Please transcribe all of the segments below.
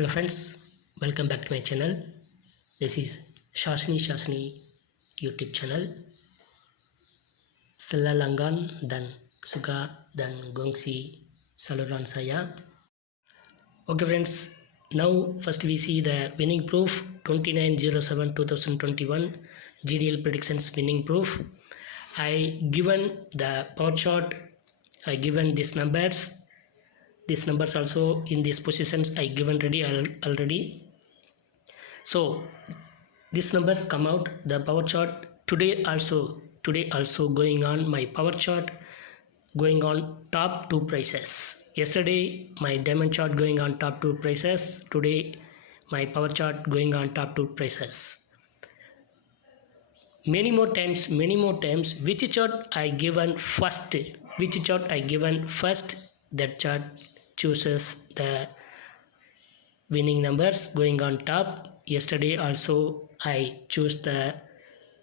Hello friends, welcome back to my channel. This is Shashni YouTube channel. Setelah langgan dan suka dan gongsi saluran saya. Okay friends, now first we see the winning proof 29/07/2021 GDL predictions winning proof. I given the power chart, I given these numbers also in these positions I given ready already. So these numbers come out the power chart today also going on my power chart going on top two prices. Yesterday my diamond chart going on top two prices, today my power chart going on top two prices. Many more times which chart I given first, that chart chooses the winning numbers going on top. Yesterday also I choose the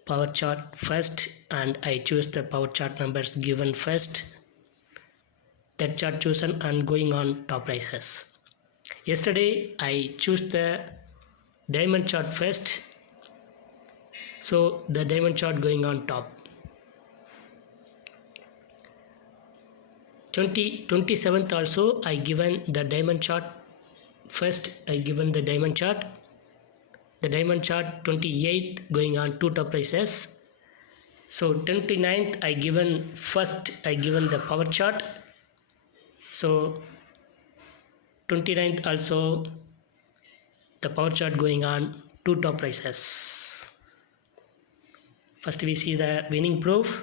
power chart first and I choose the power chart numbers given first, that chart chosen and going on top prices. Yesterday I choose the diamond chart first, so the diamond chart going on top. 27th also I given the diamond chart first, I given the diamond chart 28th going on two top prices. So 29th I given the power chart, so 29th also the power chart going on two top prices. First we see the winning proof,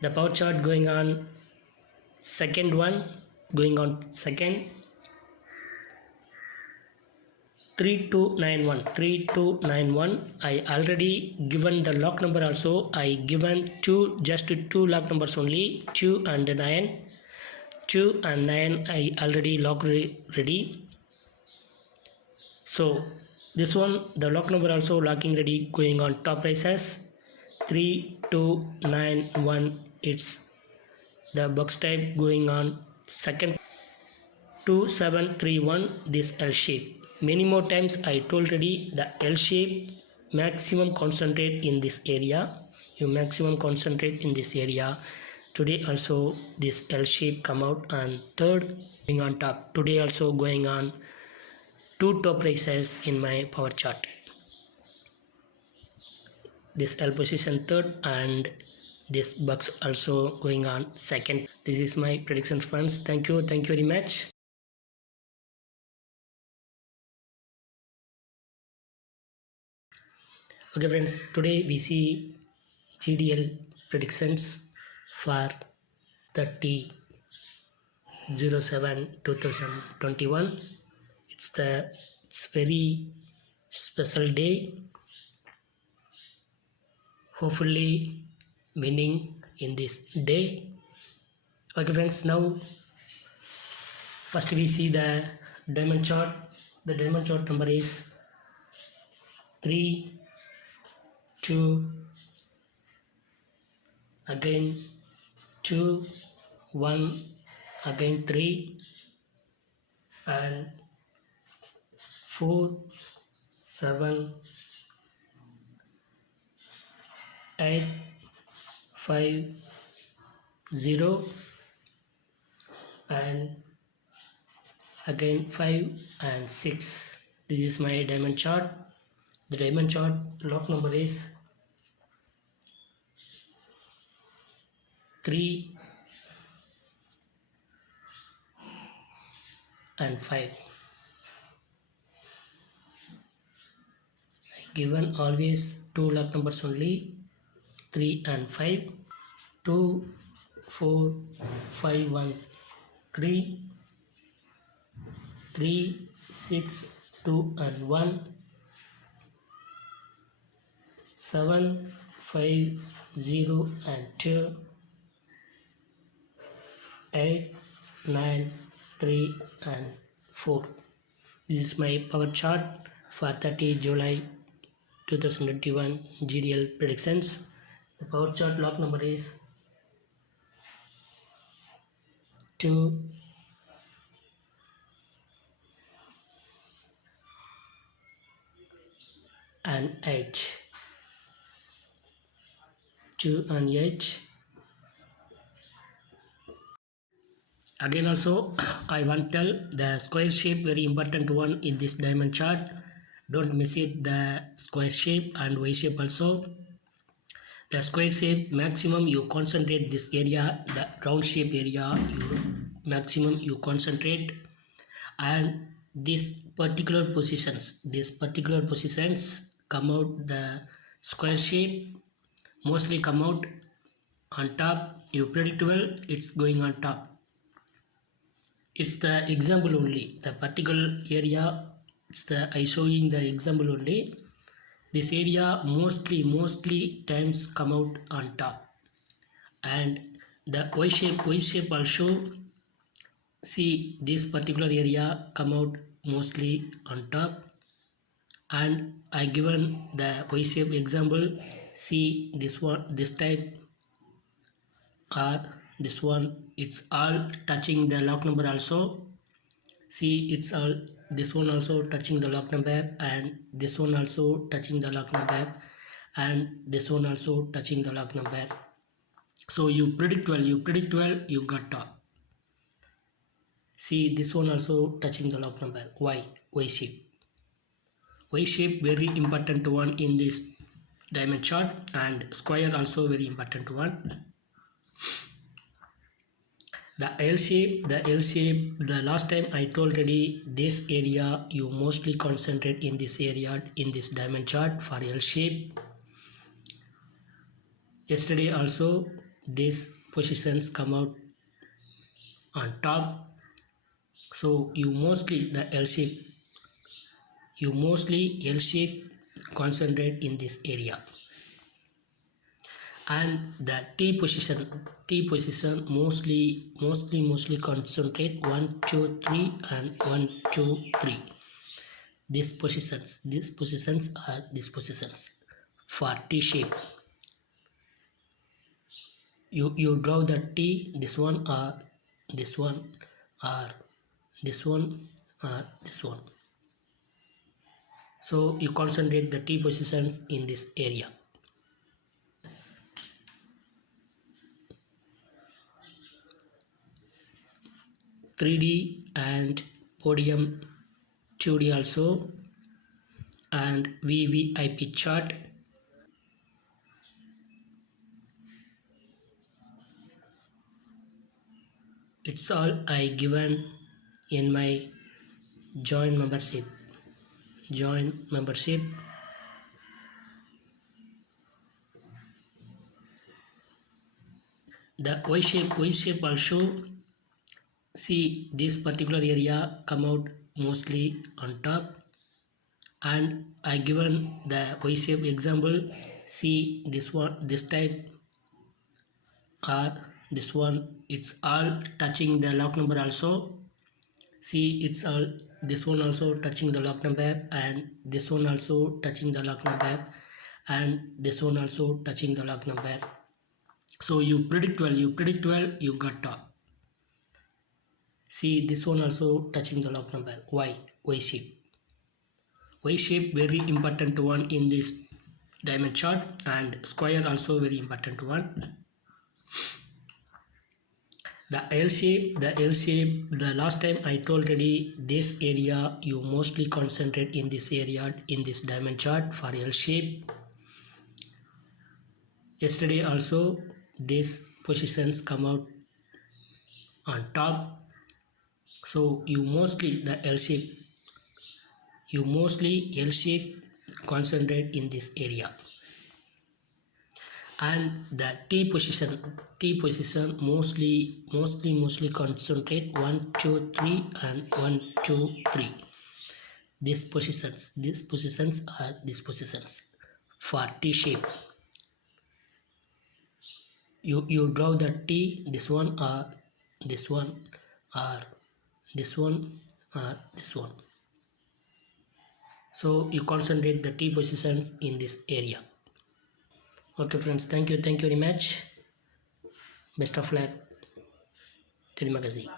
the power chart going on second one, going on second 3291. I already given the lock number also, I given just two lock numbers only, 2 and 9. 2 and 9 I already lock ready. So this one the lock number also locking ready going on top prices 3291. It's the box type going on second 2731, this L shape. Many more times I told already the L shape maximum concentrate in this area, you maximum concentrate in this area. Today also this L shape come out and third going on top. Today also going on two top prices in my power chart, this L position third and this box also going on second. This is my prediction friends. Thank you very much. Okay friends, today we see GDL predictions for 30/07/2021. It's very special day, hopefully winning in this day. Okay friends, now first we see the diamond chart. The diamond chart number is 3 2 again 2 1 again 3 and 4 7 8 5 0 and again 5 and 6. This is my diamond chart. The diamond chart lock number is 3 and 5. I given always two lock numbers only, 3 and 5. 2 4 5 1 3 3 6 2 and 1 7 5 0 and 2 8 9 3 and 4. This is my power chart for 30 July 2021 GDL predictions. The power chart lock number is 2 and h, 2 and h. Again also I want to tell the square shape, very important one in this diamond chart. Don't miss it, the square shape and Y shape also. The square shape maximum you concentrate this area, the round shape area maximum you concentrate, and these particular positions come out, the square shape mostly come out on top. You predict well, it's going on top. It's the example only, the particular area, it's the I showing the example only. This area mostly times come out on top, and the Y shape also, see this particular area come out mostly on top, and I given the Y shape example. See this one, this type, or this one, it's all touching the log number also. See, it's all, this one also touching the log number, and this one also touching the log number, and this one also touching the log number. So you predict well, you got top. See, this one also touching the log number. Y shape. Y shape very important one in this diamond chart, and square also very important one. The L shape, the last time I told already, this area you mostly concentrate in this area in this diamond chart for L shape. Yesterday also these positions come out on top. So you mostly the L shape, concentrate in this area. And the T position mostly concentrate 1 2 3 and 1 2 3. These positions are these positions for T shape. You draw the T, this one or this one or this one or this one. So you concentrate the T positions in this area. (3D) and podium 2D also, and VVIP chart. It's all I given in my join membership. The Y shape also, see this particular area come out mostly on top, and I given the Y shape example. See this one, this type, or this one, it's all touching the log number also. See, it's all, this one also touching the log number, and this one also touching the log number, and this one also touching the log number. So you predict well, you got top. See, this one also touching the log number. Y shape. Y shape very important one in this diamond chart, and square also very important one. The L shape, the last time I told already, this area you mostly concentrate in this area in this diamond chart for L shape. Yesterday also these positions come out on top. So you mostly the L shape, concentrate in this area. And the T position mostly concentrate 1 2 3 and 1 2 3. These positions are these positions for T shape. You draw the T, this one or this one or this one or this one. So you concentrate the T positions in this area. Okay friends, thank you very much. Best of luck. Telemagazine.